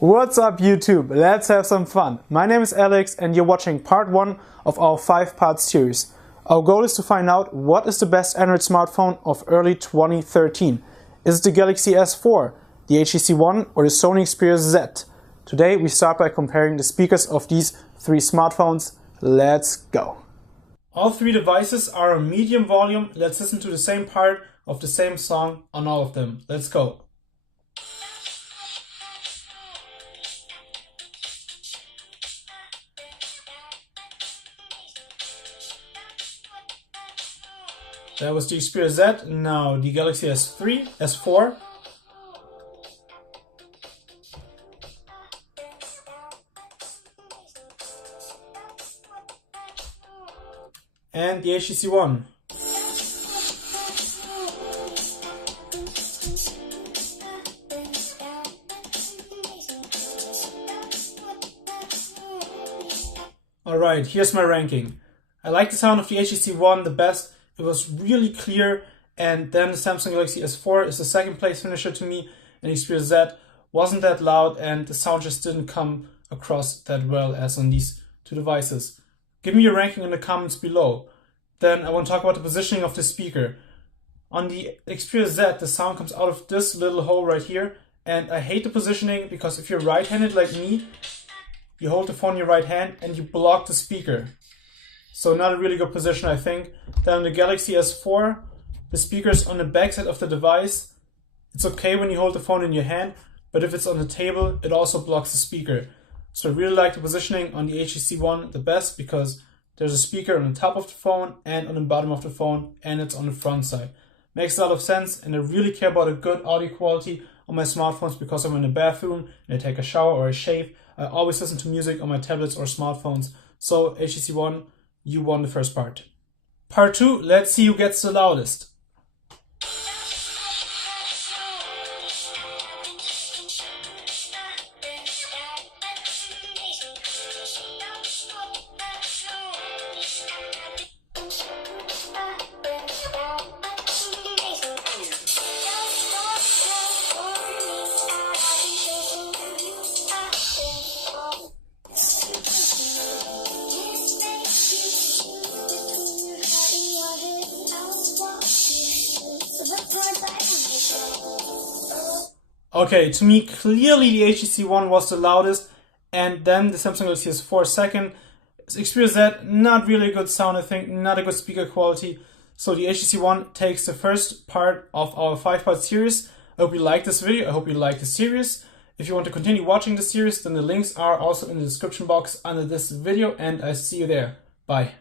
What's up YouTube? Let's have some fun. My name is Alex and you're watching part 1 of our 5-part series. Our goal is to find out what is the best Android smartphone of early 2013. Is it the Galaxy S4, the HTC One or the Sony Xperia Z? Today we start by comparing the speakers of these 3 smartphones. Let's go. All 3 devices are on medium volume. Let's listen to the same part of the same song on all of them. Let's go. That was the Xperia Z, now the Galaxy S3, S4. And the HTC One. Alright, here's my ranking. I like the sound of the HTC One the best. It was really clear, and then the Samsung Galaxy S4 is the second place finisher to me, and the Xperia Z wasn't that loud and the sound just didn't come across that well as on these 2 devices. Give me your ranking in the comments below. Then I want to talk about the positioning of the speaker. On the Xperia Z, the sound comes out of this little hole right here, and I hate the positioning because if you're right-handed like me, you hold the phone in your right hand and you block the speaker. So not a really good position, I think. Then on the Galaxy S4, the speaker's on the backside of the device. It's okay when you hold the phone in your hand, but if it's on the table, it also blocks the speaker. So I really like the positioning on the HTC One the best because there's a speaker on the top of the phone and on the bottom of the phone, and it's on the front side. Makes a lot of sense, and I really care about a good audio quality on my smartphones because I'm in the bathroom and I take a shower or a shave. I always listen to music on my tablets or smartphones. So HTC One, you won the first part. Part 2, let's see who gets the loudest. Okay, to me, clearly the HTC One was the loudest, and then the Samsung Galaxy S4 second. Xperia Z, not really a good sound, I think, not a good speaker quality. So the HTC One takes the first part of our 5-part series. I hope you liked this video, I hope you liked the series. If you want to continue watching the series, then the links are also in the description box under this video, and I see you there. Bye.